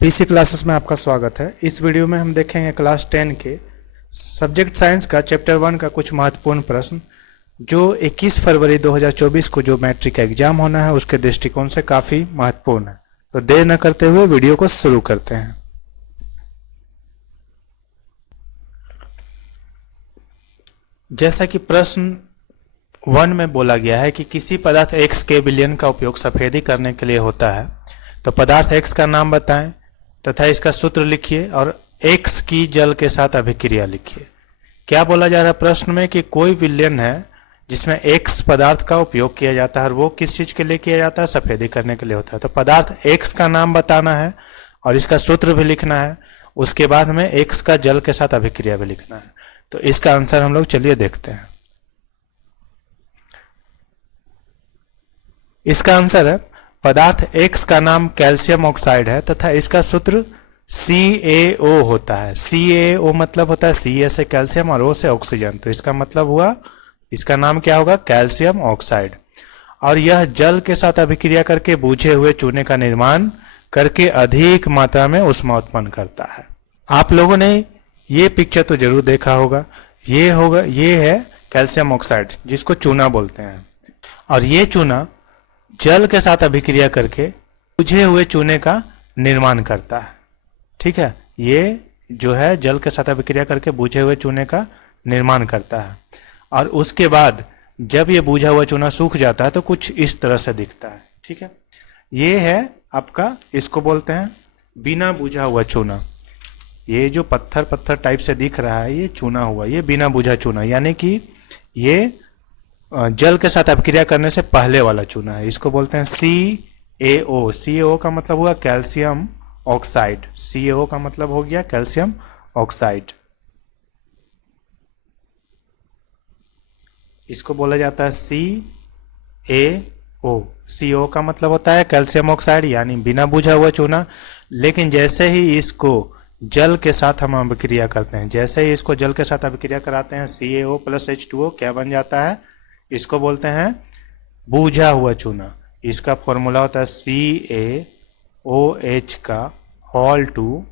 PC classes में आपका स्वागत है। इस वीडियो में हम देखेंगे क्लास 10 के सब्जेक्ट साइंस का चैप्टर 1 का कुछ महत्वपूर्ण प्रश्न जो 21 फरवरी 2024 को जो मैट्रिक का एग्जाम होना है उसके दृष्टिकोण से काफी महत्वपूर्ण है। तो देर न करते हुए वीडियो को शुरू करते हैं। जैसा कि प्रश्न 1 में बोला गया है कि किसी पदार्थ X के विलयन का उपयोग सफेदी करने के लिए होता है, तो पदार्थ X का नाम बताएं तथा इसका सूत्र लिखिए और X की जल के साथ अभिक्रिया लिखिए। क्या बोला जा रहा है प्रश्न में कि कोई विलयन है जिसमें X पदार्थ का उपयोग किया जाता है और वो किस चीज के लिए किया जाता है, सफेदी करने के लिए होता है। तो पदार्थ X का नाम बताना है और इसका सूत्र भी लिखना है। उसके बाद में X का जल के साथ अभिक्रिया भी लिखना है। तो इसका आंसर हम लोग चलिए देखते हैं। इसका आंसर है पदार्थ X का नाम कैल्शियम ऑक्साइड है तथा इसका सूत्र CaO होता है। CaO मतलब होता है Ca से कैल्शियम और O से ऑक्सीजन। तो इसका मतलब हुआ, इसका नाम क्या होगा, कैल्शियम ऑक्साइड। और यह जल के साथ अभिक्रिया करके बूझे हुए चूने का निर्माण करके अधिक मात्रा में ऊष्मा उत्पन्न करता है। आप लोगों ने ये पिक्चर तो जरूर देखा होगा। ये है कैल्शियम ऑक्साइड जिसको चूना बोलते हैं, और ये चूना जल के साथ अभिक्रिया करके बुझे हुए चूने का निर्माण करता है। ठीक है, ये जो है जल के साथ अभिक्रिया करके बुझे हुए चूने का निर्माण करता है। और उसके बाद जब ये बुझा हुआ चूना सूख जाता है तो कुछ इस तरह से दिखता है। ठीक है, ये है आपका, इसको बोलते हैं बिना बुझा हुआ चूना। ये जो पत्थर पत्थर टाइप से दिख रहा है ये चूना हुआ, ये बिना बुझा चूना, यानी कि ये जल के साथ अभिक्रिया करने से पहले वाला चूना है। इसको बोलते हैं CaO। CaO का मतलब हुआ कैल्शियम ऑक्साइड। CaO का मतलब हो गया कैल्शियम ऑक्साइड। इसको बोला जाता है CaO। CO का मतलब होता है कैल्शियम ऑक्साइड यानी बिना बुझा हुआ चूना। लेकिन जैसे ही इसको जल के साथ हम अभिक्रिया करते हैं, जैसे ही इसको जल के साथ अभिक्रिया कराते हैं CaO + H2O क्या बन जाता है, इसको बोलते हैं बूझा हुआ चूना। इसका फॉर्मूला होता है CaOH का होल 2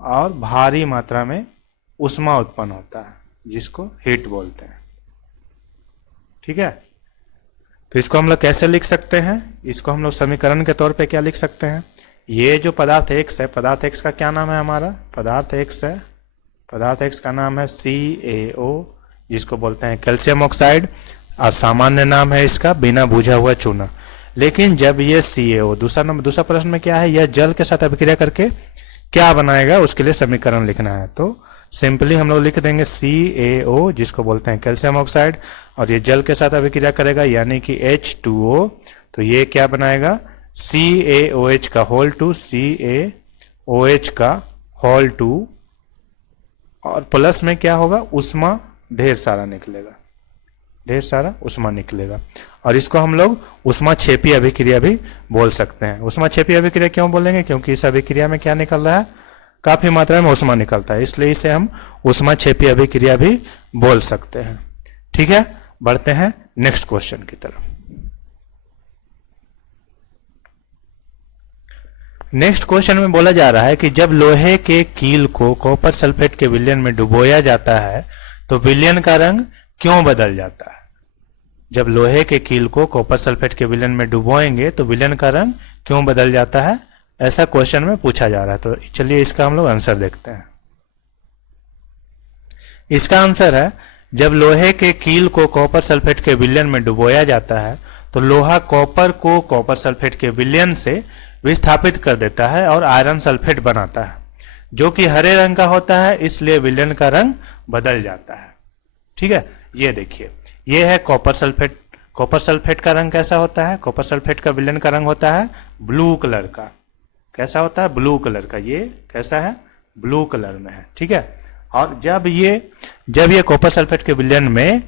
और भारी मात्रा में ऊष्मा उत्पन्न होता है जिसको हीट बोलते हैं। ठीक है, तो इसको हम लोग कैसे लिख सकते हैं, इसको हम लोग समीकरण के तौर पे क्या लिख सकते हैं। ये जो पदार्थ X है, पदार्थ X का क्या नाम है, हमारा पदार्थ X है, पदार्थ X का नाम है CaO जिसको बोलते हैं कैल्शियम ऑक्साइड, और सामान्य नाम है इसका बिना बुझा हुआ चूना। लेकिन जब ये CaO, दूसरा प्रश्न में क्या है, यह जल के साथ अभिक्रिया करके क्या बनाएगा, उसके लिए समीकरण लिखना है। तो सिंपली हम लोग लिख देंगे CaO जिसको बोलते हैं कैल्शियम ऑक्साइड, और ये जल के साथ अभिक्रिया करेगा यानी कि H2O। तो ये क्या बनाएगा, CaOH का होल 2, CaOH का होल 2, और प्लस में क्या होगा, ऊष्मा ढेर सारा निकलेगा, ढेर सारा ऊष्मा निकलेगा। और इसको हम लोग ऊष्माक्षेपी अभिक्रिया भी बोल सकते हैं। ऊष्माक्षेपी अभिक्रिया क्यों बोलेंगे, क्योंकि इस अभिक्रिया में क्या निकल रहा है, काफी मात्रा में ऊष्मा निकलता है, इसलिए इसे हम ऊष्माक्षेपी अभिक्रिया भी बोल सकते हैं। ठीक है, बढ़ते हैं नेक्स्ट क्वेश्चन की तरफ। नेक्स्ट क्वेश्चन में बोला जा रहा है कि जब लोहे के कील को कॉपर सल्फेट के विलयन में डुबोया जाता है तो विलयन का रंग क्यों बदल जाता है। जब लोहे के कील को कॉपर सल्फेट के विलयन में डुबोएंगे तो विलयन का रंग क्यों बदल जाता है, ऐसा क्वेश्चन में पूछा जा रहा है। तो चलिए इसका हम लोग आंसर देखते हैं। इसका आंसर है, जब लोहे के कील को कॉपर सल्फेट के विलयन में डुबोया जाता है तो लोहा कॉपर को कॉपर सल्फेट के विलयन से विस्थापित कर देता है और आयरन सल्फेट बनाता है जो कि हरे रंग का होता है, इसलिए विलयन का रंग बदल जाता है। ठीक है, ये देखिए, ये है कॉपर सल्फेट। कॉपर सल्फेट का रंग कैसा होता है, कॉपर सल्फेट का विलयन का रंग होता है ब्लू कलर का। कैसा होता है, ब्लू कलर का। ये कैसा है, ब्लू कलर में है। ठीक है, और जब ये कॉपर सल्फेट के विलयन में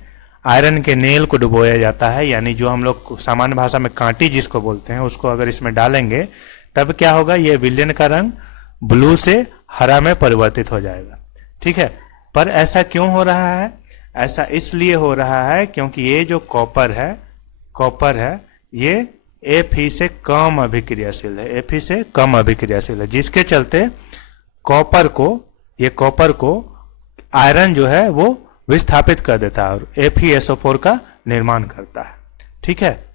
आयरन के नेल को डुबोया जाता है, यानी जो हम लोग सामान्य भाषा में कांटी जिसको बोलते हैं, उसको अगर इसमें डालेंगे तब क्या होगा, ये विलयन का रंग ब्लू से हरा में परिवर्तित हो जाएगा। ठीक है, पर ऐसा क्यों हो रहा है, ऐसा इसलिए हो रहा है क्योंकि ये जो कॉपर है ये Fe से कम अभिक्रियाशील है, Fe से कम अभिक्रियाशील है, जिसके चलते कॉपर को आयरन जो है वो विस्थापित कर देता है और FeSO4 का निर्माण करता है। ठीक है,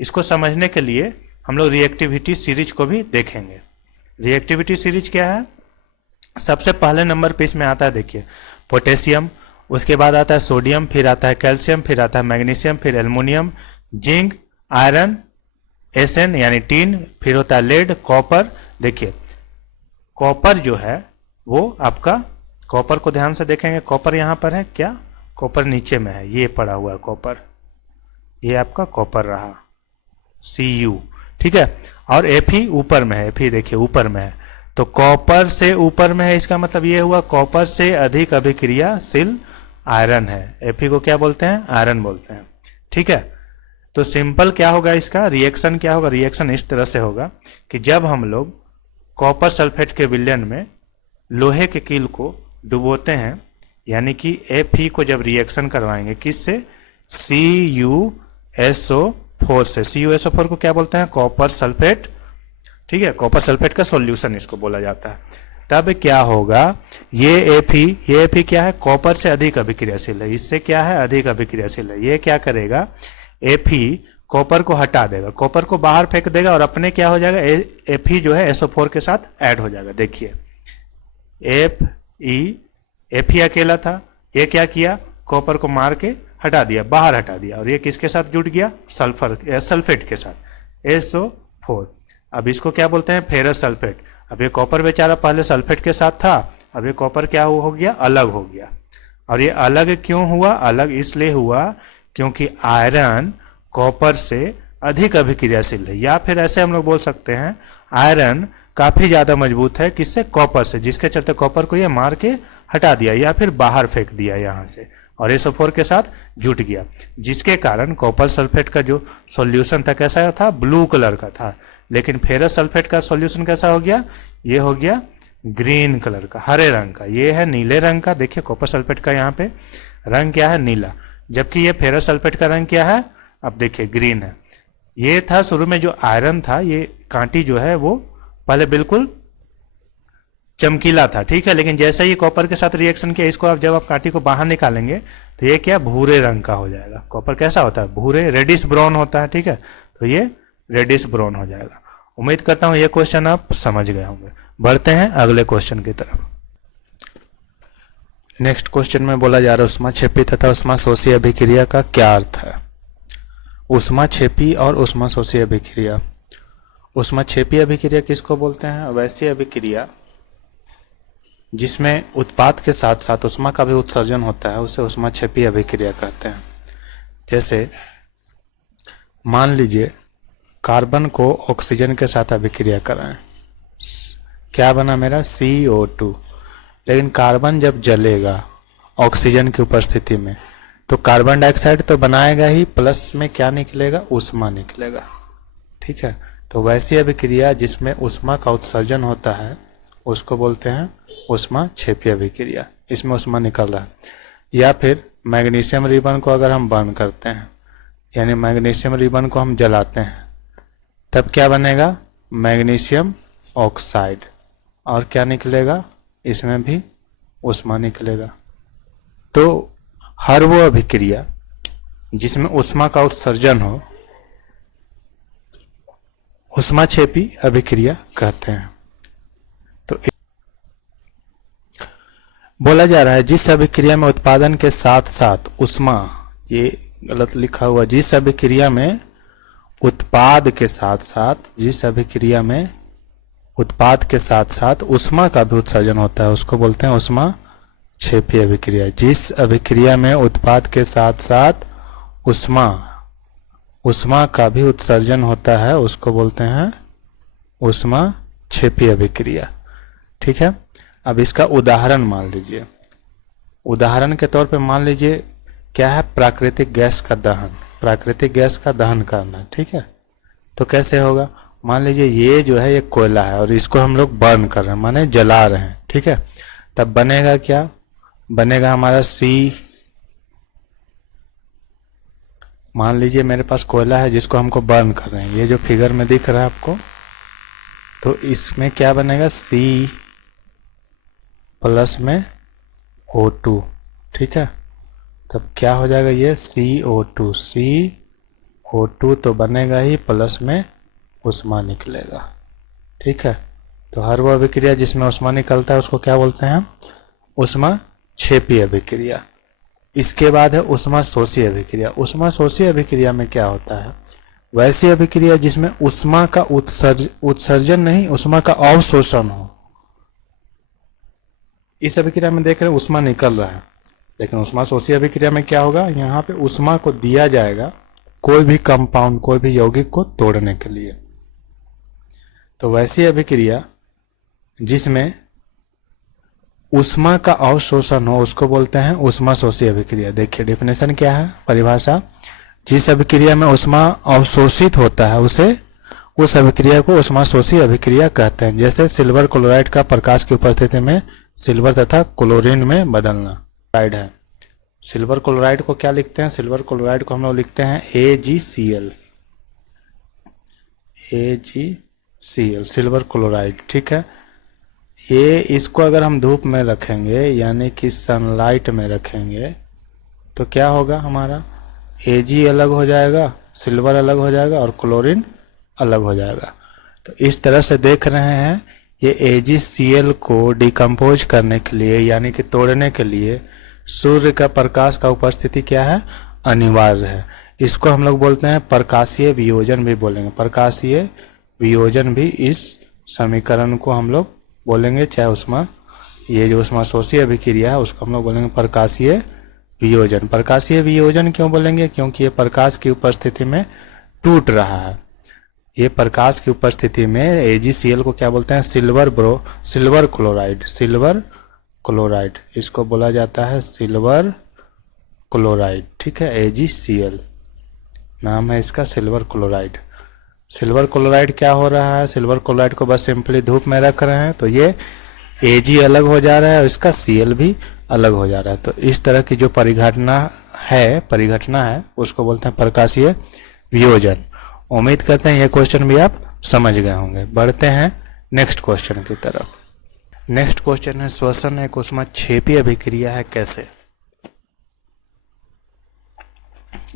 इसको समझने के लिए हम लोग रिएक्टिविटी सीरीज को भी देखेंगे। रिएक्टिविटी सीरीज क्या है? सबसे पहले नंबर पे इसमें आता है, देखिए, पोटेशियम, उसके बाद आता है सोडियम, फिर आता है कैल्शियम, फिर आता है मैग्नीशियम, फिर एल्युमिनियम, जिंक, आयरन, एसएन यानी टीन, फिर होता है लेड, कॉपर। देखिए, कॉपर जो है वो आपका, कॉपर को ध्यान से देखेंगे, कॉपर यहाँ पर है क्या? कॉपर नीचे में है, ये पड़ा हुआ है कॉपर, ये आपका कॉपर रहा Cu। ठीक है, और Fe ऊपर में है, Fe देखिए ऊपर में है, तो कॉपर से ऊपर में है, इसका मतलब ये हुआ कॉपर से अधिक अभिक्रियाशील आयरन है। Fe को क्या बोलते हैं? आयरन बोलते हैं। ठीक है, तो सिंपल क्या होगा इसका रिएक्शन, क्या होगा? रिएक्शन इस तरह से होगा कि जब हम लोग कॉपर सल्फेट के विलयन में लोहे के कील को डुबोते हैं, यानी कि Fe को जब रिएक्शन करवाएंगे किससे? CuSO4 से। CuSO4 को क्या बोलते हैं? Copper sulphate. ठीक है, कॉपर सल्फेट का सॉल्यूशन इसको बोला जाता है। तब क्या होगा? ये Fe क्या है? कॉपर से अधिक अभिक्रियाशील है, इससे क्या है? अधिक अभिक्रियाशील है। ये क्या करेगा? Fe कॉपर को हटा देगा, कॉपर को बाहर फेंक देगा और अपने क्या हो जाएगा? Fe जो है SO4 के साथ ऐड हो जाएगा। देखिए, Fe अकेला था, ये क्या किया? कॉपर को मार के हटा दिया, बाहर हटा दिया, और ये किसके साथ जुड़ गया? सल्फेट के साथ, SO4। अब इसको क्या बोलते हैं? Ferrous sulphate. अब ये कॉपर बेचारा पहले सल्फेट के साथ था, अब ये कॉपर क्या हो गया? अलग हो गया। और ये अलग क्यों हुआ? अलग इसलिए हुआ क्योंकि आयरन कॉपर से अधिक अभिक्रियाशील है, या फिर ऐसे हम लोग बोल सकते हैं आयरन काफी ज्यादा मजबूत है, किससे? कॉपर से, जिसके चलते कॉपर को ये मार के हटा दिया या फिर बाहर फेंक दिया यहां से, और SO4 के साथ जुट गया, जिसके कारण कॉपर सल्फेट का जो सॉल्यूशन था कैसा था? ब्लू कलर का था। लेकिन फेरस सल्फेट का सॉल्यूशन कैसा हो गया? ये हो गया ग्रीन कलर का, हरे रंग का। ये है नीले रंग का। देखिए, कॉपर सल्फेट का यहाँ पे रंग क्या है? नीला, जबकि ये फेरस सल्फेट का रंग क्या है? अब देखिए ग्रीन है। ये था शुरू में जो आयरन था, ये कांटी जो है वो पहले बिल्कुल चमकीला था। ठीक है, लेकिन जैसे ही कॉपर के साथ रिएक्शन किया, इसको जब आप कांटी को बाहर निकालेंगे तो ये क्या? भूरे रंग का हो जाएगा। कॉपर कैसा होता है? भूरे, रेडिश ब्राउन होता है। ठीक है, तो ये रेडिश ब्राउन हो जाएगा। उम्मीद करता हूं ये क्वेश्चन आप समझ गए होंगे। बढ़ते हैं अगले क्वेश्चन की तरफ। नेक्स्ट क्वेश्चन में बोला जा रहा है ऊष्माक्षेपी तथा ऊष्माशोषी अभिक्रिया का क्या अर्थ है? ऊष्माक्षेपी और ऊष्माशोषी अभिक्रिया। ऊष्माक्षेपी अभिक्रिया किसको बोलते हैं? वैसी अभिक्रिया जिसमें उत्पाद के साथ साथ ऊष्मा का भी उत्सर्जन होता है, उसे ऊष्माक्षेपी अभिक्रिया कहते हैं। जैसे मान लीजिए कार्बन को ऑक्सीजन के साथ अभिक्रिया कराएं, क्या बना मेरा? CO2। लेकिन कार्बन जब जलेगा ऑक्सीजन की उपस्थिति में तो कार्बन डाइऑक्साइड तो बनाएगा ही, प्लस में क्या निकलेगा? ऊष्मा निकलेगा। ठीक है, तो वैसी अभिक्रिया जिसमें ऊष्मा का उत्सर्जन होता है उसको बोलते हैं ऊष्माक्षेपी अभिक्रिया। इसमें ऊष्मा निकल रहा है। या फिर मैग्नीशियम रिबन को अगर हम बर्न करते हैं, यानी मैग्नीशियम रिबन को हम जलाते हैं, तब क्या बनेगा? Magnesium oxide. और क्या निकलेगा? इसमें भी ऊष्मा निकलेगा। तो हर वो अभिक्रिया जिसमें ऊष्मा का उत्सर्जन हो, ऊष्माक्षेपी अभिक्रिया कहते हैं। तो बोला जा रहा है जिस अभिक्रिया में उत्पादन के साथ साथ ऊष्मा, ये गलत लिखा हुआ, जिस अभिक्रिया में उत्पाद के साथ साथ, जिस अभिक्रिया में उत्पाद के साथ साथ ऊष्मा का भी उत्सर्जन होता है उसको बोलते हैं ऊष्माक्षेपी अभिक्रिया। जिस अभिक्रिया में उत्पाद के साथ साथ ऊष्मा का भी उत्सर्जन होता है उसको बोलते हैं ऊष्माक्षेपी अभिक्रिया। ठीक है, अब इसका उदाहरण मान लीजिए। उदाहरण के तौर पे मान लीजिए क्या है? प्राकृतिक गैस का दहन, प्राकृतिक गैस का दहन करना। ठीक है, तो कैसे होगा? मान लीजिए ये जो है ये कोयला है और इसको हम लोग बर्न कर रहे हैं, माने जला रहे हैं। ठीक है, तब बनेगा क्या? बनेगा हमारा मान लीजिए मेरे पास कोयला है जिसको हमको बर्न कर रहे हैं, ये जो फिगर में दिख रहा है आपको, तो इसमें क्या बनेगा, C प्लस में O2, ठीक है। तब क्या हो जाएगा, ये CO2, CO2 तो बनेगा ही, प्लस में उष्मा निकलेगा, ठीक है। तो हर वो अभिक्रिया जिसमें उष्मा निकलता है उसको क्या बोलते हैं, उष्मा क्षेपी अभिक्रिया। इसके बाद है उष्मा शोषी अभिक्रिया। उष्मा शोषी अभिक्रिया में क्या होता है, वैसी अभिक्रिया जिसमें उष्मा का उत्सर्जन नहीं, उष्मा का अवशोषण हो। इस अभिक्रिया में देख रहे हैं उष्मा निकल रहा है, लेकिन उष्मा शोषी अभिक्रिया में क्या होगा, यहाँ पे उष्मा को दिया जाएगा कोई भी कंपाउंड, कोई भी यौगिक को तोड़ने के लिए। तो वैसी अभिक्रिया जिसमें उष्मा का अवशोषण हो उसको बोलते हैं उष्मा शोषी अभिक्रिया। देखिए डेफिनेशन क्या है, परिभाषा, जिस अभिक्रिया में उष्मा अवशोषित होता है उसे, उस अभिक्रिया को उष्मा शोषी अभिक्रिया कहते हैं। जैसे सिल्वर क्लोराइड का प्रकाश की उपस्थिति में सिल्वर तथा क्लोरीन में बदलना क्लोराइड है। सिल्वर क्लोराइड को क्या लिखते हैं, सिल्वर क्लोराइड को हम लोग लिखते हैं AgCl, सिल्वर क्लोराइड, ठीक है। ये इसको अगर हम धूप में रखेंगे यानी कि सनलाइट में रखेंगे तो क्या होगा, हमारा Ag अलग हो जाएगा, सिल्वर अलग हो जाएगा और क्लोरीन अलग हो जाएगा। तो इस तरह से देख रहे हैं, ये AgCl को डिकम्पोज करने के लिए यानी कि तोड़ने के लिए सूर्य का प्रकाश का उपस्थिति क्या है, अनिवार्य है। इसको हम लोग बोलते हैं प्रकाशीय वियोजन भी बोलेंगे, प्रकाशीय वियोजन भी इस समीकरण को हम लोग बोलेंगे, चाहे उष्मा, ये जो उष्मा शोषी अभिक्रिया है उसको हम लोग बोलेंगे प्रकाशीय वियोजन। प्रकाशीय वियोजन क्यों बोलेंगे, क्योंकि ये प्रकाश की उपस्थिति में टूट रहा है। ये प्रकाश की उपस्थिति में AgCl को क्या बोलते हैं, सिल्वर क्लोराइड, इसको बोला जाता है सिल्वर क्लोराइड, ठीक है। AgCl नाम है इसका, सिल्वर क्लोराइड। सिल्वर क्लोराइड क्या हो रहा है, सिल्वर क्लोराइड को बस सिंपली धूप में रख रहे हैं तो ये Ag अलग हो जा रहा है और इसका Cl भी अलग हो जा रहा है। तो इस तरह की जो परिघटना है उसको बोलते हैं प्रकाशीय वियोजन। उम्मीद करते हैं ये क्वेश्चन भी आप समझ गए होंगे। बढ़ते हैं नेक्स्ट क्वेश्चन की तरफ। नेक्स्ट क्वेश्चन है, श्वसन एक ऊष्माक्षेपी अभिक्रिया है कैसे।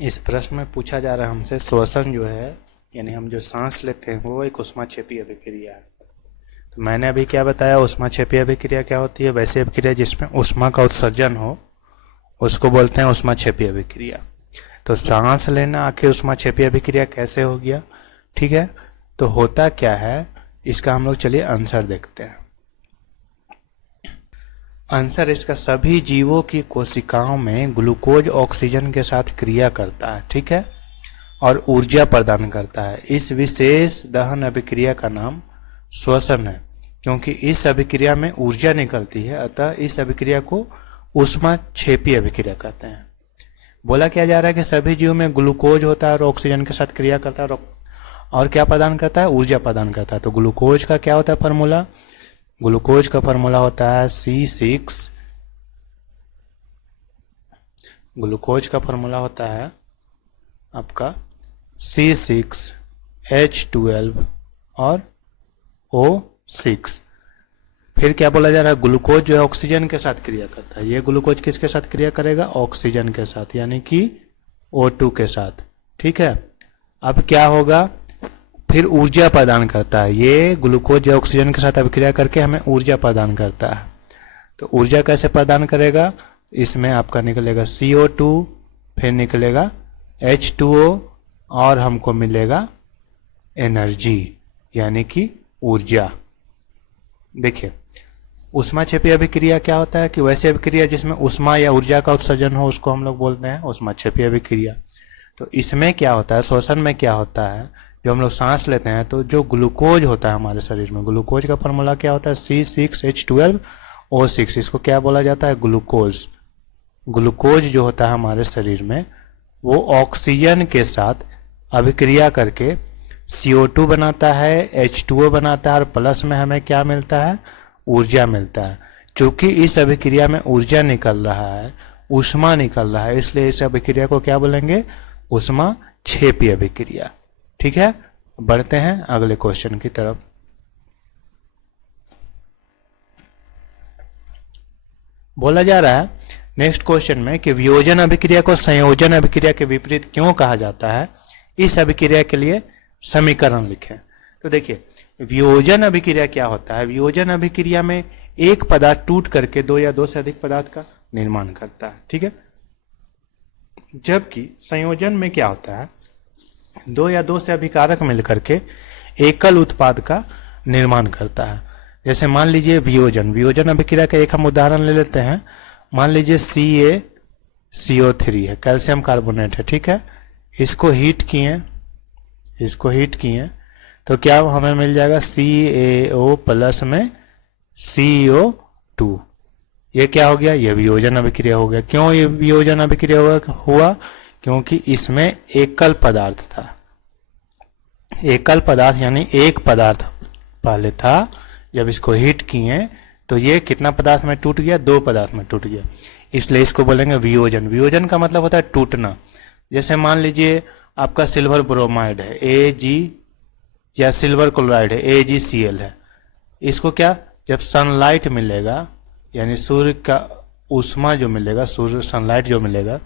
इस प्रश्न में पूछा जा रहा है हमसे, श्वसन जो है यानी हम जो सांस लेते हैं वो एक ऊष्माक्षेपी अभिक्रिया है। तो मैंने अभी क्या बताया, ऊष्माक्षेपी अभिक्रिया क्या होती है, वैसी अभिक्रिया जिसमें ऊष्मा का उत्सर्जन हो उसको बोलते हैं ऊष्माक्षेपी अभिक्रिया। तो सांस लेना आखिर ऊष्माक्षेपी अभिक्रिया कैसे हो गया, ठीक है। तो होता क्या है इसका हम लोग चलिए आंसर देखते हैं। आंसर इसका, सभी जीवों की कोशिकाओं में ग्लूकोज ऑक्सीजन के साथ क्रिया करता है, ठीक है, और ऊर्जा प्रदान करता है। इस विशेष दहन अभिक्रिया का नाम श्वसन है, क्योंकि इस अभिक्रिया में ऊर्जा निकलती है, अतः इस अभिक्रिया को ऊष्माक्षेपी अभिक्रिया कहते हैं। बोला क्या जा रहा है कि सभी जीवों में ग्लूकोज होता है और ऑक्सीजन के साथ क्रिया करता है और क्या प्रदान करता है, ऊर्जा प्रदान करता है। तो ग्लूकोज का क्या होता है फार्मूला, ग्लूकोज का फार्मूला होता है C6, ग्लूकोज का फार्मूला होता है आपका C6H12 और O6। फिर क्या बोला जा रहा है, ग्लूकोज जो है ऑक्सीजन के साथ क्रिया करता है। ये ग्लूकोज किसके साथ क्रिया करेगा, ऑक्सीजन के साथ, यानी कि O2 के साथ, ठीक है। अब क्या होगा, फिर ऊर्जा प्रदान करता है। ये ग्लूकोज जो ऑक्सीजन के साथ अभिक्रिया करके हमें ऊर्जा प्रदान करता है। तो ऊर्जा कैसे प्रदान करेगा, इसमें आपका निकलेगा CO2, फिर निकलेगा H2O और हमको मिलेगा एनर्जी यानी कि ऊर्जा। देखिए ऊष्माक्षेपी अभिक्रिया क्या होता है कि वैसी अभिक्रिया जिसमें ऊष्मा या ऊर्जा का उत्सर्जन हो उसको हम लोग बोलते हैं ऊष्माक्षेपी अभिक्रिया। तो इसमें क्या होता है, श्वसन में क्या होता है, जो हम लोग सांस लेते हैं तो जो ग्लूकोज होता है हमारे शरीर में, ग्लूकोज का फार्मूला क्या होता है C6H12O6। इसको क्या बोला जाता है, ग्लूकोज। ग्लूकोज जो होता है हमारे शरीर में वो ऑक्सीजन के साथ अभिक्रिया करके CO2 बनाता है, H2O बनाता है और प्लस में हमें क्या मिलता है, ऊर्जा मिलता है। चूंकि इस अभिक्रिया में ऊर्जा निकल रहा है, ऊष्मा निकल रहा है, इसलिए इस अभिक्रिया को क्या बोलेंगे, उष्मा क्षेपी अभिक्रिया। ठीक है, बढ़ते हैं अगले क्वेश्चन की तरफ। बोला जा रहा है नेक्स्ट क्वेश्चन में कि वियोजन अभिक्रिया को संयोजन अभिक्रिया के विपरीत क्यों कहा जाता है, इस अभिक्रिया के लिए समीकरण लिखें। तो देखिए, वियोजन अभिक्रिया क्या होता है। वियोजन अभिक्रिया में एक पदार्थ टूट करके दो या दो से अधिक पदार्थ का निर्माण करता है। ठीक है, जबकि संयोजन में क्या होता है, दो या दो से अधिक कारक मिलकर के एकल उत्पाद का निर्माण करता है। जैसे मान लीजिए वियोजन अभिक्रिया का एक हम उदाहरण ले लेते हैं। मान लीजिए CaCO3 है, कैल्शियम कार्बोनेट है। ठीक है, इसको हीट किए तो क्या हमें मिल जाएगा CaO प्लस में CO2। ये क्या हो गया, ये वियोजन अभिक्रिया हो गया। क्यों ये वियोजन अभिक्रिया हुआ? क्योंकि इसमें एकल पदार्थ था। एकल पदार्थ यानी एक पदार्थ पहले था, जब इसको हीट किए तो ये कितना पदार्थ में टूट गया, दो पदार्थ में टूट गया, इसलिए इसको बोलेंगे वियोजन। वियोजन का मतलब होता है टूटना। जैसे मान लीजिए आपका सिल्वर ब्रोमाइड है Ag, या सिल्वर क्लोराइड है AgCl है। इसको क्या, जब सनलाइट मिलेगा यानी सूर्य का ऊष्मा जो मिलेगा, सूर्य सनलाइट जो मिलेगा,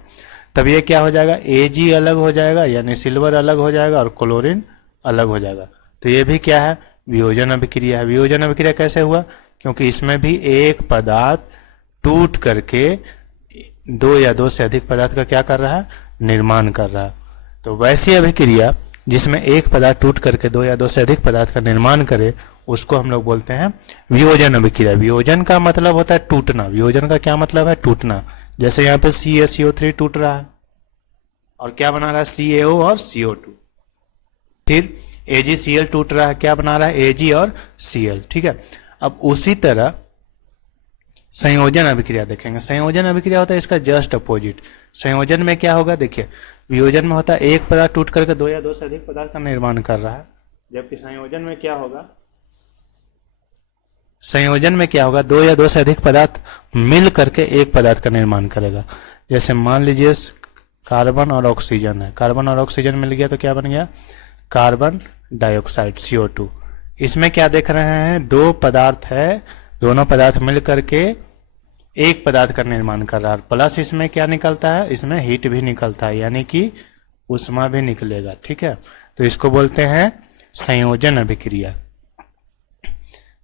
तब ये क्या हो जाएगा, Ag अलग हो जाएगा यानी सिल्वर अलग हो जाएगा और क्लोरीन अलग हो जाएगा। तो ये भी क्या है, वियोजन अभिक्रिया है। वियोजन अभिक्रिया कैसे हुआ, क्योंकि इसमें भी एक पदार्थ टूट करके दो या दो से अधिक पदार्थ का क्या कर रहा है, निर्माण कर रहा है। तो वैसी अभिक्रिया जिसमें एक पदार्थ टूट करके दो या दो से अधिक पदार्थ का निर्माण करे, उसको हम लोग बोलते हैं वियोजन अभिक्रिया। वियोजन का मतलब होता है टूटना। वियोजन का क्या मतलब है, टूटना। जैसे यहाँ पे CaCO3 टूट रहा है और क्या बना रहा है, CaO और CO2। फिर AgCl टूट रहा है, क्या बना रहा है, Ag और Cl। ठीक है, अब उसी तरह संयोजन अभिक्रिया देखेंगे। संयोजन अभिक्रिया होता है इसका जस्ट अपोजिट। संयोजन में क्या होगा, देखिए वियोजन में होता है एक पदार्थ टूट करके दो या दो से अधिक पदार्थ का निर्माण कर रहा है, जबकि संयोजन में क्या होगा, संयोजन में क्या होगा, दो या दो से अधिक पदार्थ मिल करके एक पदार्थ का निर्माण करेगा। जैसे मान लीजिए कार्बन और ऑक्सीजन है, कार्बन और ऑक्सीजन मिल गया तो क्या बन गया, कार्बन डाइऑक्साइड CO2। इसमें क्या देख रहे हैं, दो पदार्थ है, दोनों पदार्थ मिल करके एक पदार्थ का निर्माण कर रहा है। प्लस इसमें क्या निकलता है, इसमें हीट भी निकलता है यानी कि उष्मा भी निकलेगा। ठीक है, तो इसको बोलते हैं संयोजन अभिक्रिया।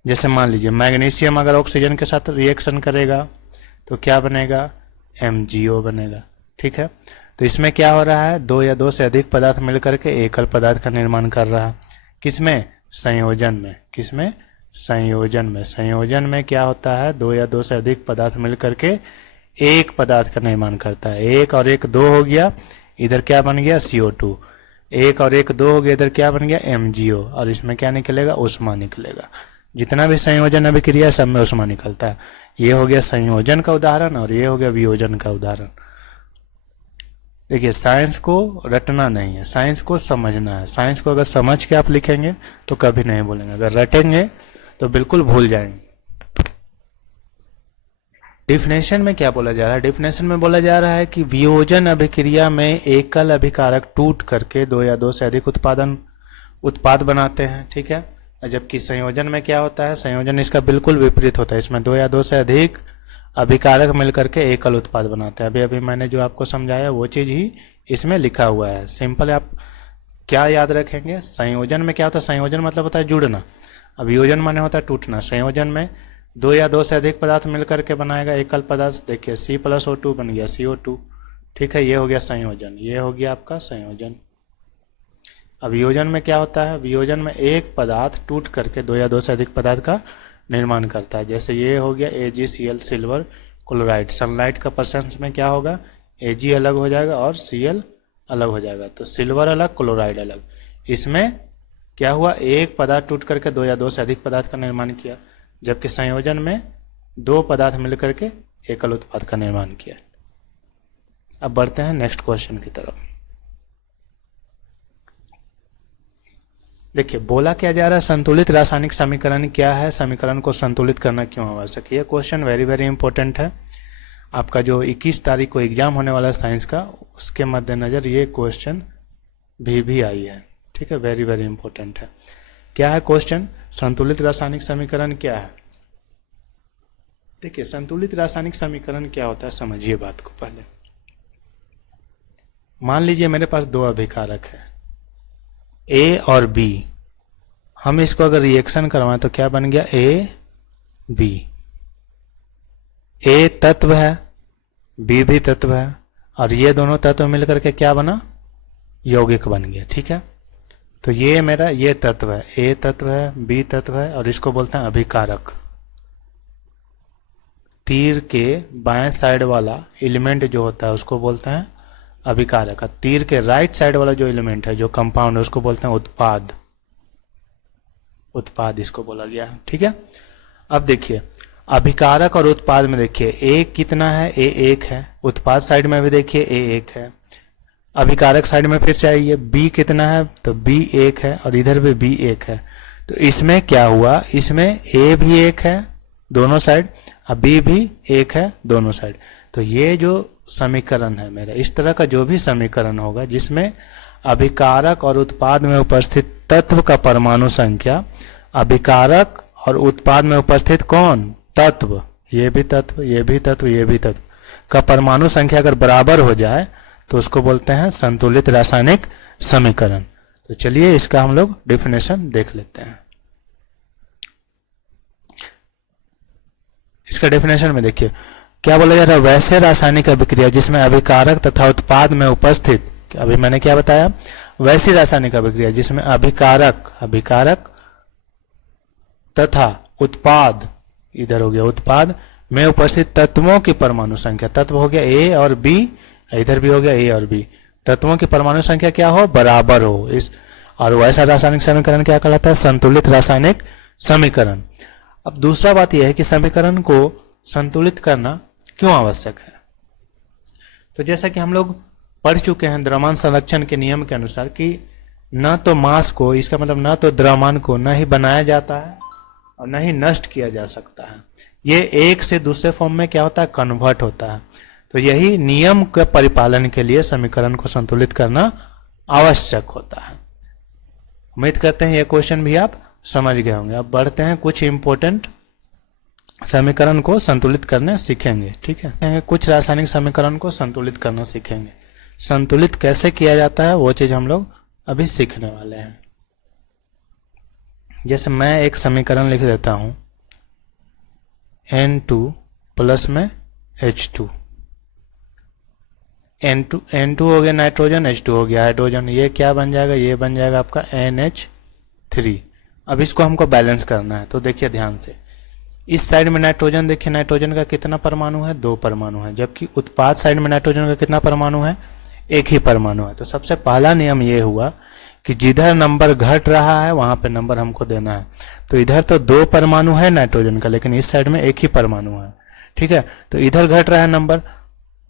जैसे मान लीजिए मैग्नीशियम अगर ऑक्सीजन के साथ रिएक्शन करेगा तो क्या बनेगा, MgO बनेगा। ठीक है, तो इसमें क्या हो रहा है, दो या दो से अधिक पदार्थ मिलकर के एकल पदार्थ का निर्माण कर रहा है। किसमें, संयोजन में। किसमें, संयोजन में। संयोजन में क्या होता है, दो या दो से अधिक पदार्थ मिलकर के एक पदार्थ का निर्माण करता है। एक और एक दो हो गया, इधर क्या बन गया, CO2। एक और एक दो हो गया, इधर क्या बन गया, MgO, और इसमें क्या निकलेगा, उष्मा निकलेगा। जितना भी संयोजन अभिक्रिया सब में उष्मा निकलता है। ये हो गया संयोजन का उदाहरण और ये हो गया वियोजन का उदाहरण। देखिए, साइंस को रटना नहीं है, साइंस को समझना है। साइंस को अगर समझ के आप लिखेंगे तो कभी नहीं भूलेंगे, अगर रटेंगे तो बिल्कुल भूल जाएंगे। डिफिनेशन में क्या बोला जा रहा है, डिफिनेशन में बोला जा रहा है कि वियोजन अभिक्रिया में एकल अभिकारक टूट करके दो या दो से अधिक उत्पाद बनाते हैं। ठीक है, जबकि संयोजन में क्या होता है, संयोजन इसका बिल्कुल विपरीत होता है। इसमें दो या दो से अधिक अभिकारक मिलकर के एकल उत्पाद बनाते हैं। अभी अभी मैंने जो आपको समझाया वो चीज ही इसमें लिखा हुआ है। सिंपल आप क्या याद रखेंगे, संयोजन में क्या होता है, संयोजन मतलब होता है जुड़ना, अब वियोजन माने होता है टूटना। संयोजन में दो या दो से अधिक पदार्थ मिलकर के बनाएगा एकल पदार्थ। देखिए C+O2 बन गया CO2। ठीक है, ये हो गया संयोजन, ये हो गया आपका संयोजन। अब वियोजन में क्या होता है, वियोजन में एक पदार्थ टूट करके दो या दो से अधिक पदार्थ का निर्माण करता है। जैसे ये हो गया AgCl सिल्वर क्लोराइड। सनलाइट का प्रेजेंस में क्या होगा, Ag अलग हो जाएगा और Cl अलग हो जाएगा, तो सिल्वर अलग क्लोराइड अलग। इसमें क्या हुआ, एक पदार्थ टूट करके दो या दो से अधिक पदार्थ का निर्माण किया, जबकि संयोजन में दो पदार्थ मिलकर के एकल उत्पाद का निर्माण किया। अब बढ़ते हैं नेक्स्ट क्वेश्चन की तरफ। देखिए, बोला क्या जा रहा है, संतुलित रासायनिक समीकरण क्या है, समीकरण को संतुलित करना क्यों आवश्यक है। यह क्वेश्चन वेरी वेरी इंपॉर्टेंट है। आपका जो 21 तारीख को एग्जाम होने वाला है साइंस का, उसके मद्देनज़र ये क्वेश्चन भी आई है। ठीक है, वेरी वेरी इंपॉर्टेंट है। क्या है क्वेश्चन? संतुलित रासायनिक समीकरण क्या है? देखिए, संतुलित रासायनिक समीकरण क्या होता है, समझिए बात को पहले। मान लीजिए मेरे पास दो अभिकारक है ए और बी। हम इसको अगर रिएक्शन करवाएं तो क्या बन गया? A B. ए तत्व है, बी भी तत्व है, और ये दोनों तत्व मिलकर के क्या बना? यौगिक बन गया। ठीक है, तो ये मेरा ये तत्व है, ए तत्व है, बी तत्व है, और इसको बोलते हैं अभिकारक। तीर के बाएं साइड वाला एलिमेंट जो होता है उसको बोलते हैं अभिकारक। तीर के राइट साइड वाला जो एलिमेंट है, जो कंपाउंड है, उसको बोलते हैं उत्पाद। उत्पाद इसको बोला गया है। ठीक है, अब देखिए अभिकारक और उत्पाद में देखिए ए कितना है? ए एक है। उत्पाद साइड में भी देखिए ए एक है। अभिकारक साइड में फिर से आइए, बी कितना है? तो बी एक है, और इधर भी बी एक है। तो इसमें क्या हुआ? इसमें ए भी एक है दोनों साइड, और बी भी एक है दोनों साइड। तो ये जो समीकरण है मेरा, इस तरह का जो भी समीकरण होगा जिसमें अभिकारक और उत्पाद में उपस्थित तत्व का परमाणु संख्या, अभिकारक और उत्पाद में उपस्थित कौन? तत्व, ये भी तत्व, ये भी तत्व, ये भी तत्व का परमाणु संख्या अगर बराबर हो जाए तो उसको बोलते हैं संतुलित रासायनिक समीकरण। तो चलिए इसका हम लोग डेफिनेशन देख लेते हैं। इसका डेफिनेशन में देखिए क्या बोला जा रहा है? वैसे रासायनिक अभिक्रिया जिसमें अभिकारक तथा उत्पाद में उपस्थित, अभी मैंने क्या बताया? वैसी रासायनिक अभिक्रिया जिसमें अभिकारक तथा उत्पाद, इधर हो गया उत्पाद में उपस्थित तत्वों की परमाणु संख्या, तत्व हो गया ए और बी, इधर भी हो गया ए और बी, तत्वों की परमाणु संख्या क्या हो? बराबर हो। इस और वैसा रासायनिक समीकरण क्या कहलाता है? संतुलित रासायनिक समीकरण। अब दूसरा बात यह है कि समीकरण को संतुलित करना क्यों आवश्यक है। तो जैसा कि हम लोग पढ़ चुके हैं द्रव्यमान संरक्षण के नियम के अनुसार कि न तो मास को, इसका मतलब न तो द्रव्यमान को न ही बनाया जाता है और न ही नष्ट किया जा सकता है, ये एक से दूसरे फॉर्म में क्या होता है? कन्वर्ट होता है। तो यही नियम के परिपालन के लिए समीकरण को संतुलित करना आवश्यक होता है। उम्मीद करते हैं ये क्वेश्चन भी आप समझ गए होंगे। अब बढ़ते हैं, कुछ इंपॉर्टेंट समीकरण को संतुलित करने सीखेंगे। ठीक है, कुछ रासायनिक समीकरण को संतुलित करना सीखेंगे। संतुलित कैसे किया जाता है वो चीज हम लोग अभी सीखने वाले हैं। जैसे मैं एक समीकरण लिख देता हूं, N2 प्लस में H2, N2 हो गया नाइट्रोजन, H2 हो गया हाइड्रोजन। ये क्या बन जाएगा? ये बन जाएगा आपका NH3। अब इसको हमको बैलेंस करना है, तो देखिए ध्यान से, इस साइड में नाइट्रोजन, देखिए नाइट्रोजन का कितना परमाणु है? 2 परमाणु है, जबकि उत्पाद साइड में नाइट्रोजन का कितना परमाणु है? 1 ही परमाणु है। तो सबसे पहला नियम ये हुआ कि जिधर नंबर घट रहा है वहां पे नंबर हमको देना है। तो इधर तो 2 परमाणु है नाइट्रोजन का, लेकिन इस साइड में 1 ही परमाणु है। ठीक है, तो इधर घट रहा है नंबर,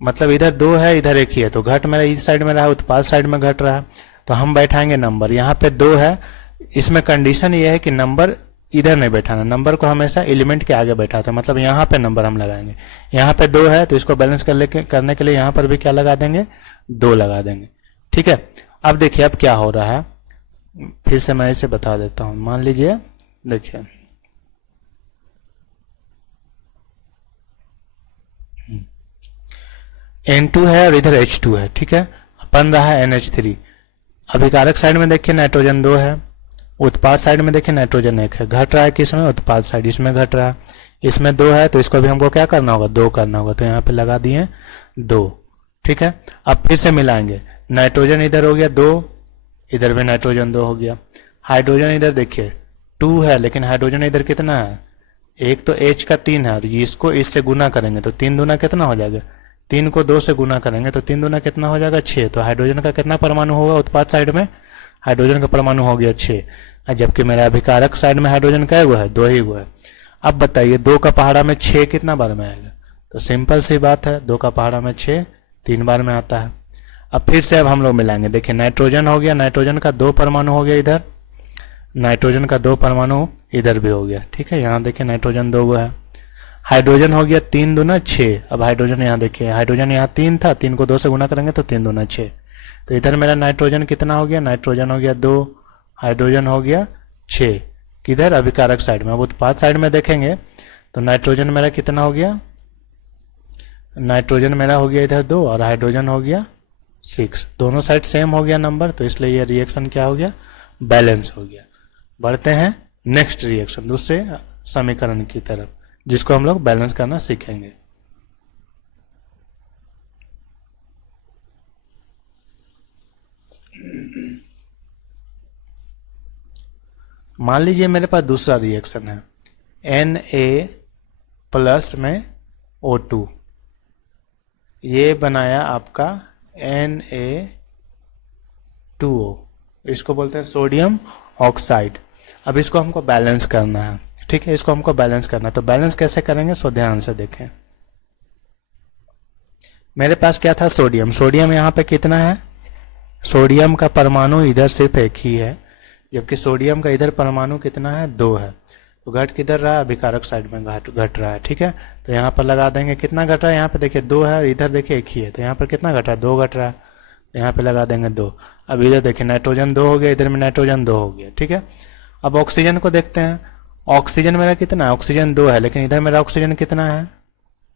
मतलब इधर 2 है, इधर 1 ही है, तो घट मेरा इस साइड में रहा, उत्पाद साइड में घट रहा है, तो हम बैठाएंगे नंबर। यहाँ पे 2 है, इसमें कंडीशन ये है कि नंबर इधर नहीं बैठाना, नंबर को हमेशा एलिमेंट के आगे बैठाते हैं, मतलब यहाँ पे नंबर हम लगाएंगे। यहाँ पे 2 है तो इसको बैलेंस करने के लिए यहाँ पर भी क्या लगा देंगे? 2 लगा देंगे। ठीक है, अब देखिए अब क्या हो रहा है, फिर से मैं इसे बता देता हूं। मान लीजिए देखिए N2 है और इधर H2 है। ठीक है, बन रहा है NH3। अभिकारक साइड में देखिए नाइट्रोजन 2 है, उत्पाद साइड में देखिए नाइट्रोजन 1 है। घट रहा है किसमें? उत्पाद साइड, इसमें घट रहा है, इसमें 2 है, तो इसको भी हमको क्या करना होगा? 2 करना होगा, तो यहाँ पे लगा दिए 2। ठीक है, अब फिर से मिलाएंगे, नाइट्रोजन इधर हो गया 2, इधर भी नाइट्रोजन 2 हो गया। हाइड्रोजन इधर देखिए 2 है, लेकिन हाइड्रोजन इधर कितना है? एक तो H का 3 है, और इसको इससे गुना करेंगे तो 3 दूना कितना हो जाएगा? 3 को 2 से गुना करेंगे तो 3 दूना कितना हो जाएगा? 6। तो हाइड्रोजन का कितना परमाणु होगा उत्पाद साइड में? हाइड्रोजन का परमाणु हो गया 6, जबकि मेरा अभिकारक साइड में हाइड्रोजन का है 2 ही हुआ है। अब बताइए 2 का पहाड़ा में 6 कितना बार में आएगा? तो सिंपल सी बात है, 2 का पहाड़ा में 6 3 बार में आता है। अब फिर से अब हम लोग मिलाएंगे, देखिए नाइट्रोजन हो गया, नाइट्रोजन का 2 परमाणु हो गया इधर, नाइट्रोजन का 2 परमाणु इधर भी हो गया। ठीक है, यहाँ देखिए नाइट्रोजन 2 है। हाइड्रोजन हो गया 3 दूना 6। अब हाइड्रोजन यहाँ देखिए, हाइड्रोजन यहाँ 3 था, 3 को 2 से गुना करेंगे तो 3 दूना 6। तो इधर मेरा नाइट्रोजन कितना हो गया, नाइट्रोजन हो गया 2, हाइड्रोजन हो गया 6। किधर, अभिकारक साइड में। अब उत्पाद साइड में देखेंगे तो नाइट्रोजन मेरा कितना हो गया, नाइट्रोजन मेरा हो गया इधर 2 और हाइड्रोजन हो गया 6। दोनों साइड सेम हो गया नंबर, तो इसलिए ये रिएक्शन क्या हो गया, बैलेंस हो गया। बढ़ते हैं नेक्स्ट रिएक्शन, दूसरे समीकरण की तरफ, जिसको हम लोग बैलेंस करना सीखेंगे। मान लीजिए मेरे पास दूसरा रिएक्शन है, Na प्लस में O2, ये बनाया आपका Na2O, इसको बोलते हैं सोडियम ऑक्साइड। अब इसको हमको बैलेंस करना है, ठीक है, इसको हमको बैलेंस करना है। तो बैलेंस कैसे करेंगे, सो ध्यान से देखें। मेरे पास क्या था, सोडियम। सोडियम यहाँ पे कितना है, सोडियम का परमाणु इधर सिर्फ एक ही है, जबकि सोडियम का इधर परमाणु कितना है, 2 है। तो घट किधर रहा, अभिकारक साइड में घट रहा है, ठीक है। तो यहाँ पर लगा देंगे, कितना घट रहा है, यहाँ पे देखिए 2 है, इधर देखिए 1 ही है, तो यहाँ पर कितना घट रहा है, 2 घट रहा है, तो यहाँ पे लगा देंगे 2। अब इधर देखिए नाइट्रोजन 2 हो गया, इधर में नाइट्रोजन 2 हो गया, ठीक है। अब ऑक्सीजन को देखते हैं, ऑक्सीजन मेरा कितना है, ऑक्सीजन 2 है, लेकिन इधर मेरा ऑक्सीजन कितना है,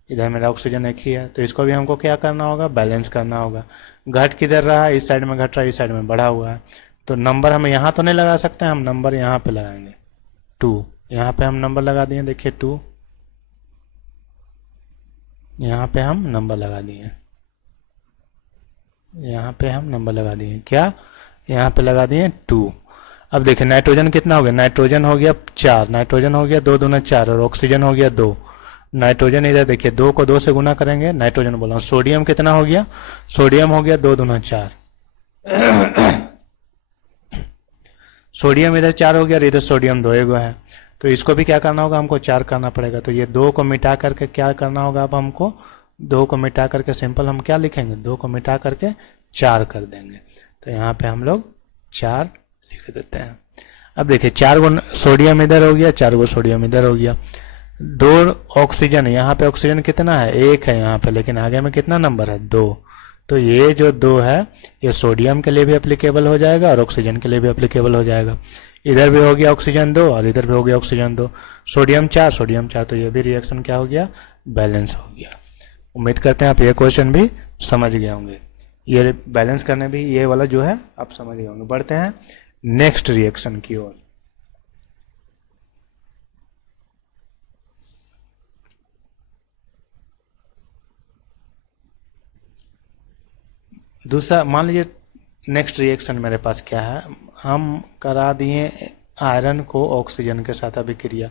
इधर मेरा ऑक्सीजन 1 ही है। तो इसको भी हमको क्या करना होगा, बैलेंस करना होगा। घट किधर रहा है, इस साइड में घट रहा है, इस साइड में बढ़ा हुआ है। तो नंबर हम यहाँ तो नहीं लगा सकते, हम नंबर यहाँ पे लगाएंगे 2। यहाँ पे हम नंबर लगा दिए, देखिए 2, यहाँ पे हम नंबर लगा दिए, यहाँ पे हम नंबर लगा दिए, क्या, यहाँ पे लगा दिए 2। अब देखिए नाइट्रोजन कितना हो गया, नाइट्रोजन हो गया 4, नाइट्रोजन हो गया 2 दूना 4, और ऑक्सीजन हो गया 2। नाइट्रोजन इधर देखिए 2 को 2 से गुना करेंगे, नाइट्रोजन बोला हूँ। सोडियम कितना हो गया, सोडियम हो गया 2 दूना 4, सोडियम इधर 4 हो गया और इधर सोडियम 2 एगो है। तो इसको भी क्या करना होगा, हमको 4 करना पड़ेगा। तो ये 2 को मिटा करके क्या करना होगा, अब हमको 2 को मिटा करके सिंपल हम क्या लिखेंगे, 2 को मिटा करके 4 कर देंगे। तो यहाँ पे हम लोग 4 लिख देते हैं। अब देखिए 4 गो सोडियम इधर हो गया, 4 गो सोडियम इधर हो गया, 2 ऑक्सीजन, यहाँ पे ऑक्सीजन कितना है, 1 है यहाँ पे, लेकिन आगे में कितना नंबर है, 2। तो ये जो 2 है ये सोडियम के लिए भी एप्लीकेबल हो जाएगा और ऑक्सीजन के लिए भी एप्लीकेबल हो जाएगा। इधर भी हो गया ऑक्सीजन 2 और इधर भी हो गया ऑक्सीजन 2, सोडियम 4 सोडियम 4, तो ये भी रिएक्शन क्या हो गया, बैलेंस हो गया। उम्मीद करते हैं आप ये क्वेश्चन भी समझ गए होंगे, ये बैलेंस करने भी ये वाला जो है आप समझ गए होंगे। बढ़ते हैं नेक्स्ट रिएक्शन की ओर। दूसरा मान लीजिए नेक्स्ट रिएक्शन मेरे पास क्या है, हम करा दिए आयरन को ऑक्सीजन के साथ अभिक्रिया,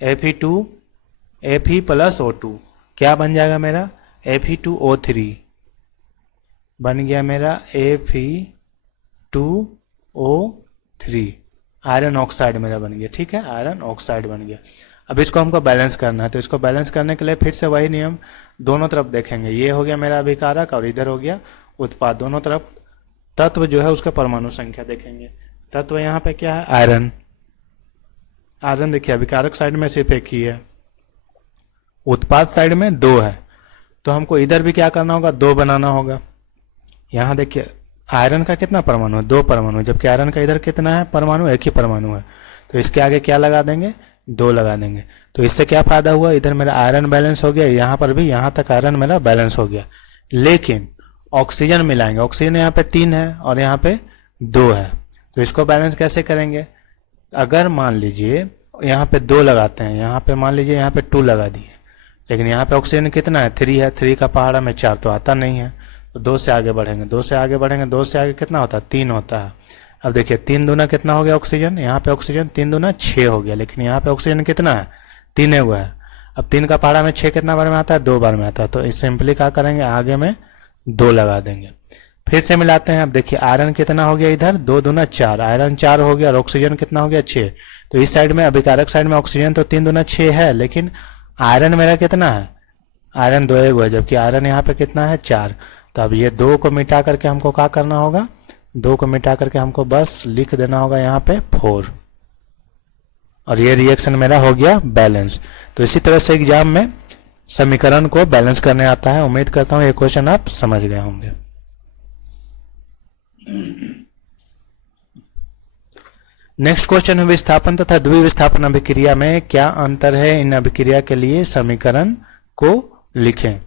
Fe प्लस O2 क्या बन जाएगा मेरा, Fe2O3 बन गया मेरा Fe2O3, आयरन ऑक्साइड मेरा बन गया, ठीक है, आयरन ऑक्साइड बन गया। अब इसको हमको बैलेंस करना है, तो इसको बैलेंस करने के लिए फिर से वही नियम, दोनों तरफ देखेंगे, ये हो गया मेरा अभिकारक और इधर हो गया उत्पाद, दोनों तरफ तत्व जो है उसका परमाणु संख्या देखेंगे। तत्व यहाँ पे क्या है, आयरन, आयरन देखिए अभिकारक साइड में सिर्फ 1 ही है, उत्पाद साइड में 2 है, तो हमको इधर भी क्या करना होगा, 2 बनाना होगा। यहाँ देखिए आयरन का कितना परमाणु है, 2 परमाणु, जबकि आयरन का इधर कितना है परमाणु, 1 ही परमाणु है, तो इसके आगे क्या लगा देंगे, 2 लगा देंगे। तो इससे क्या फायदा हुआ, इधर मेरा आयरन बैलेंस हो गया, यहाँ पर भी यहाँ तक आयरन मेरा बैलेंस हो गया। लेकिन ऑक्सीजन मिलाएंगे, ऑक्सीजन यहाँ पे 3 है और यहाँ पे 2 है, तो इसको बैलेंस कैसे करेंगे, अगर मान लीजिए यहाँ पे 2 लगाते हैं, यहाँ पे मान लीजिए यहाँ पे 2 लगा दिए, लेकिन यहाँ पे ऑक्सीजन कितना है, 3 है, 3 का पहाड़ा में 4 तो आता नहीं है, तो 2 से आगे बढ़ेंगे, 2 से आगे बढ़ेंगे, 2 से आगे कितना होता है, 3 होता है। अब देखिए 3 दूना कितना हो गया ऑक्सीजन, यहाँ पे ऑक्सीजन 3 दूना 6 हो गया, लेकिन यहाँ पे ऑक्सीजन कितना है, 3 हुआ है। अब 3 का पहाड़ा में 6 कितना बार में आता है, 2 बार में आता है, तो इस सिंपली क्या करेंगे, आगे में 2 लगा देंगे। फिर से मिलाते हैं, अब देखिए आयरन कितना हो गया, इधर 2 दूना 4, आयरन 4 हो गया और ऑक्सीजन कितना हो गया 6, तो इस साइड में अभिकारक साइड में ऑक्सीजन तो 3 दूना 6 है, लेकिन आयरन मेरा कितना है, आयरन 2 है, जबकि आयरन यहाँ पे कितना है 4। तो अब ये 2 को मिटा करके हमको क्या करना होगा, 2 को मिटा करके हमको बस लिख देना होगा यहाँ पे 4, और ये रिएक्शन मेरा हो गया बैलेंस। तो इसी तरह से एग्जाम में समीकरण को बैलेंस करने आता है। उम्मीद करता हूँ ये क्वेश्चन आप समझ गए होंगे। नेक्स्ट क्वेश्चन है विस्थापन तथा द्विविस्थापन अभिक्रिया में क्या अंतर है, इन अभिक्रिया के लिए समीकरण को लिखें।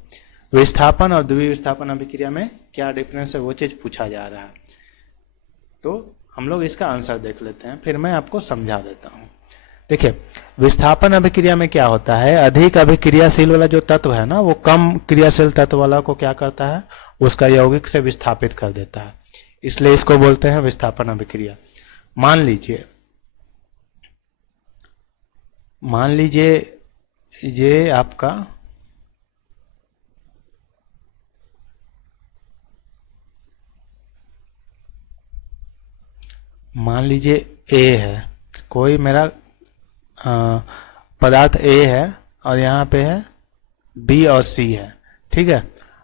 विस्थापन और द्विविस्थापन अभिक्रिया में क्या डिफरेंस है वो चीज पूछा जा रहा है। तो हम लोग इसका आंसर देख लेते हैं, फिर मैं आपको समझा देता हूं। देखिए, विस्थापन अभिक्रिया में क्या होता है, अधिक अभिक्रियाशील वाला जो तत्व है ना, वो कम क्रियाशील तत्व वाला को क्या करता है, उसका यौगिक से विस्थापित कर देता है। इसलिए इसको बोलते हैं विस्थापन अभिक्रिया। मान लीजिए ये आपका मान लीजिए A है, कोई मेरा पदार्थ A है और यहाँ पे है B और C है, ठीक है।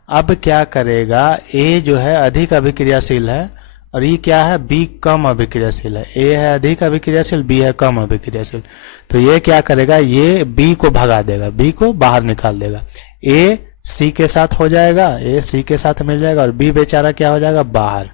अब क्या करेगा, A जो है अधिक अभिक्रियाशील है और ये क्या है, B कम अभिक्रियाशील है। A है अधिक अभिक्रियाशील, B है कम अभिक्रियाशील। तो ये क्या करेगा, ये B को भगा देगा, B को बाहर निकाल देगा। A C के साथ हो जाएगा, A C के साथ मिल जाएगा और B बेचारा क्या हो जाएगा, बाहर,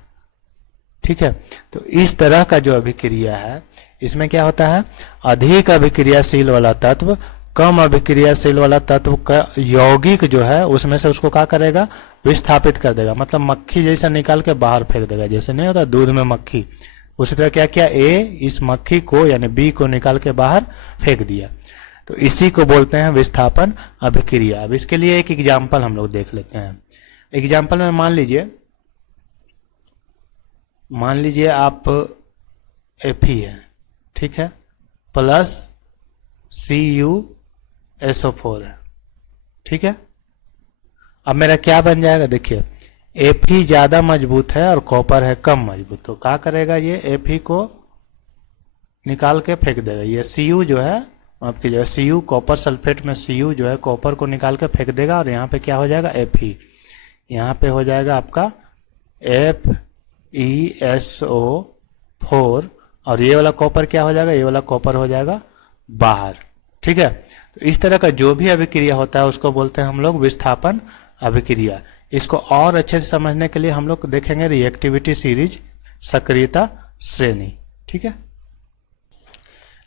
ठीक है। तो इस तरह का जो अभिक्रिया है, इसमें क्या होता है, अधिक अभिक्रियाशील वाला तत्व कम अभिक्रियाशील वाला तत्व का यौगिक जो है उसमें से उसको क्या करेगा, विस्थापित कर देगा। मतलब मक्खी जैसा निकाल के बाहर फेंक देगा, जैसे नहीं होता दूध में मक्खी, उसी तरह क्या किया, A इस मक्खी को यानी B को निकाल के बाहर फेंक दिया। तो इसी को बोलते हैं विस्थापन अभिक्रिया। अब इसके लिए एक एग्जाम्पल हम लोग देख लेते हैं। एग्जाम्पल में मान लीजिए आप Fe है, ठीक है, प्लस CuSO4 है, ठीक है। अब मेरा क्या बन जाएगा, देखिए Fe ज्यादा मजबूत है और कॉपर है कम मजबूत, तो क्या करेगा, ये Fe को निकाल के फेंक देगा। ये Cu जो है आपकी जो Cu कॉपर सल्फेट में Cu जो है कॉपर को निकाल के फेंक देगा और यहाँ पे क्या हो जाएगा, Fe, यहाँ पे हो जाएगा आपका FeSO4 और ये वाला कॉपर क्या हो जाएगा, ये वाला कॉपर हो जाएगा बाहर, ठीक है। तो इस तरह का जो भी अभिक्रिया होता है उसको बोलते हैं हम लोग विस्थापन अभिक्रिया। इसको और अच्छे से समझने के लिए हम लोग देखेंगे रिएक्टिविटी सीरीज, सक्रियता श्रेणी, ठीक है।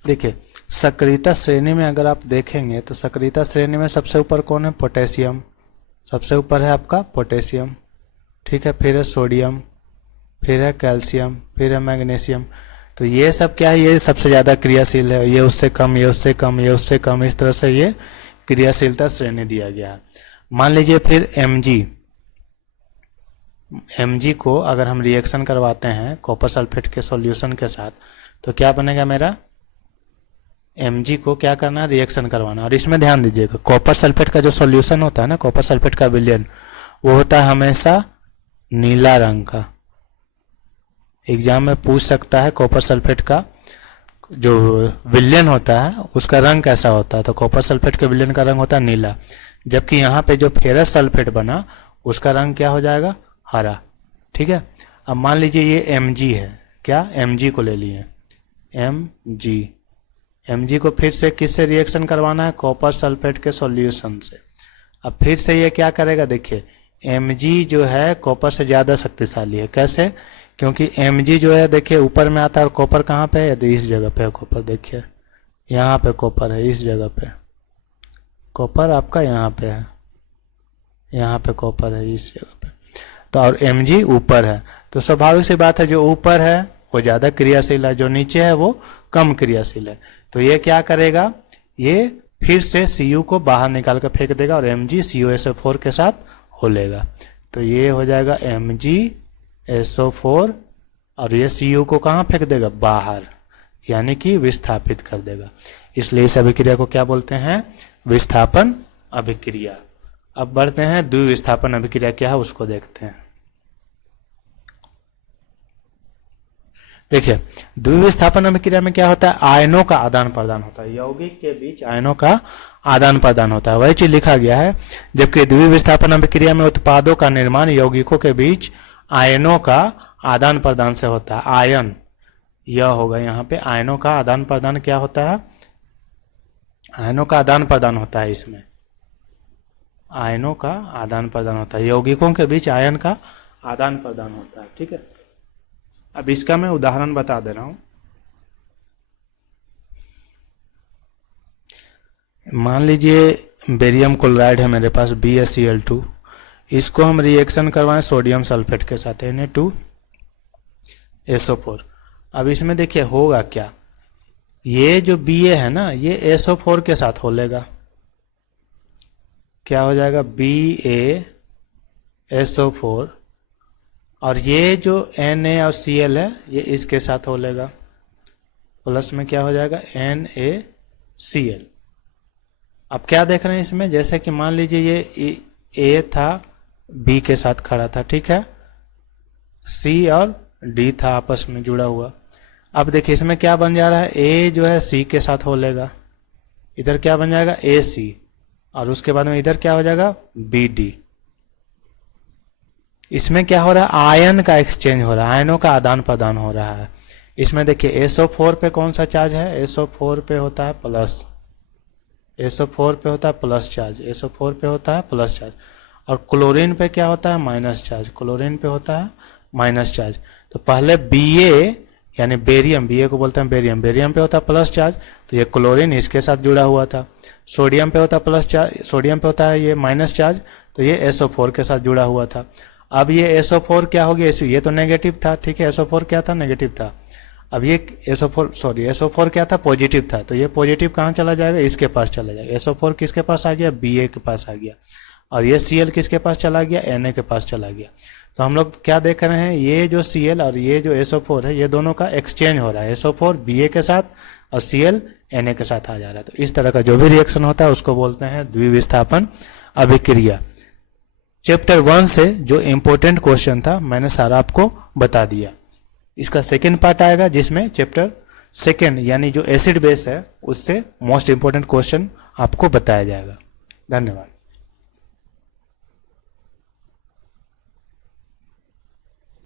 देखिए, सक्रियता श्रेणी में अगर आप देखेंगे तो सक्रियता श्रेणी में सबसे ऊपर कौन है, पोटेशियम, सबसे ऊपर है आपका पोटेशियम, ठीक है। फिर है सोडियम, फिर है कैल्शियम, फिर है मैग्नीशियम। तो ये सब क्या है, ये सबसे ज्यादा क्रियाशील है, ये उससे कम, ये उससे कम, ये उससे कम, इस तरह से ये क्रियाशीलता श्रेणी दिया गया है। मान लीजिए फिर Mg को अगर हम रिएक्शन करवाते हैं कॉपर सल्फेट के सॉल्यूशन के साथ, तो क्या बनेगा मेरा, Mg को क्या करना है, रिएक्शन करवाना। और इसमें ध्यान दीजिएगा, कॉपर सल्फेट का जो सॉल्यूशन होता है ना, कॉपर सल्फेट का विलयन, वो होता है हमेशा नीला रंग का। एग्जाम में पूछ सकता है कॉपर सल्फेट का जो विलयन होता है उसका रंग कैसा होता है, तो कॉपर सल्फेट के विलयन का रंग होता है नीला, जबकि यहाँ पे जो फेरस सल्फेट बना उसका रंग क्या हो जाएगा, हरा, ठीक है। अब मान लीजिए ये Mg है, क्या, Mg को ले लिए, Mg को फिर से किससे रिएक्शन करवाना है, कॉपर सल्फेट के सॉल्यूशन से। अब फिर से ये क्या करेगा, देखिए Mg जो है कॉपर से ज्यादा शक्तिशाली है, कैसे, क्योंकि Mg जो है देखिए ऊपर में आता है और कॉपर कहाँ पे है, यदि इस जगह पे है कॉपर, देखिए यहाँ पे कॉपर है, इस जगह पे कॉपर आपका यहाँ पे है, यहाँ पे कॉपर है इस जगह पे, तो और Mg ऊपर है, तो स्वाभाविक सी बात है जो ऊपर है वो ज्यादा क्रियाशील है, जो नीचे है वो कम क्रियाशील है। तो ये क्या करेगा, ये फिर से Cu को बाहर निकाल कर फेंक देगा और MgCuSO4 के साथ हो लेगा। तो ये हो जाएगा MgSO4 और ये Cu को कहाँ फेंक देगा, बाहर, यानी कि विस्थापित कर देगा। इसलिए इस अभिक्रिया को क्या बोलते हैं, विस्थापन अभिक्रिया। अब बढ़ते हैं द्विविस्थापन अभिक्रिया क्या है उसको देखते हैं। देखिए, द्विविस्थापन अभिक्रिया में क्या होता है, आयनों का आदान प्रदान होता है, यौगिक के बीच आयनों का आदान प्रदान होता है, वही चीज लिखा गया है। जबकि द्विविस्थापन अभिक्रिया में उत्पादों का निर्माण यौगिकों के बीच आयनों का आदान प्रदान से होता है। आयन, यह होगा यहाँ पे, आयनों का आदान प्रदान क्या होता है, आयनों का आदान प्रदान होता है इसमें, आयनों का आदान प्रदान होता है, यौगिकों के बीच आयन का आदान प्रदान होता है। ठीक है, अब इसका मैं उदाहरण बता दे रहा हूं। मान लीजिए बेरियम क्लोराइड है मेरे पास BaCl2, इसको हम रिएक्शन करवाएं सोडियम सल्फेट के साथ Na2SO4। अब इसमें देखिए होगा क्या, ये जो Ba है ना ये SO4 के साथ हो लेगा, क्या हो जाएगा BaSO4, और ये जो Na और Cl है ये इसके साथ हो लेगा, प्लस में क्या हो जाएगा NaCl। अब क्या देख रहे हैं इसमें, जैसे कि मान लीजिए ये A था B के साथ खड़ा था, ठीक है, C और D था आपस में जुड़ा हुआ। अब देखिए इसमें क्या बन जा रहा है, A जो है C के साथ हो लेगा, इधर क्या बन जाएगा AC, और उसके बाद में इधर क्या हो जाएगा BD। इसमें क्या हो रहा है, आयन का एक्सचेंज हो रहा है, आयनों का आदान प्रदान हो रहा है। इसमें देखिए SO4 पे कौन सा चार्ज है, SO4 पे होता है प्लस, SO4 पे होता है प्लस चार्ज, SO4 पे होता है प्लस चार्ज, और क्लोरीन पे क्या होता है माइनस चार्ज, क्लोरीन पे होता है माइनस चार्ज। तो पहले Ba यानी बेरियम, Ba को बोलते हैं बेरियम, बेरियम पे होता है प्लस चार्ज, तो ये क्लोरीन इसके साथ जुड़ा हुआ था। सोडियम पे होता है प्लस चार्ज, सोडियम पे होता है ये माइनस चार्ज, तो ये SO4 के साथ जुड़ा हुआ था। अब ये SO4 क्या हो गया, ये तो नेगेटिव था, ठीक है, SO4 क्या था नेगेटिव था। अब ये SO4 क्या था पॉजिटिव था, तो ये पॉजिटिव कहाँ चला जाएगा, इसके पास चला जाएगा। SO4 किसके पास आ गया, Ba के पास आ गया, और ये Cl किसके पास चला गया, Na के पास चला गया। तो हम लोग क्या देख रहे हैं, ये जो Cl और ये जो SO4 है ये दोनों का एक्सचेंज हो रहा है, SO4 Ba के साथ और Cl Na के साथ आ जा रहा है। तो इस तरह का जो भी रिएक्शन होता है उसको बोलते हैं द्विविस्थापन अभिक्रिया। चैप्टर 1 से जो इम्पोर्टेंट क्वेश्चन था मैंने सारा आपको बता दिया। इसका सेकेंड पार्ट आएगा जिसमें चैप्टर सेकेंड यानी जो एसिड बेस है उससे मोस्ट इंपोर्टेंट क्वेश्चन आपको बताया जाएगा। धन्यवाद।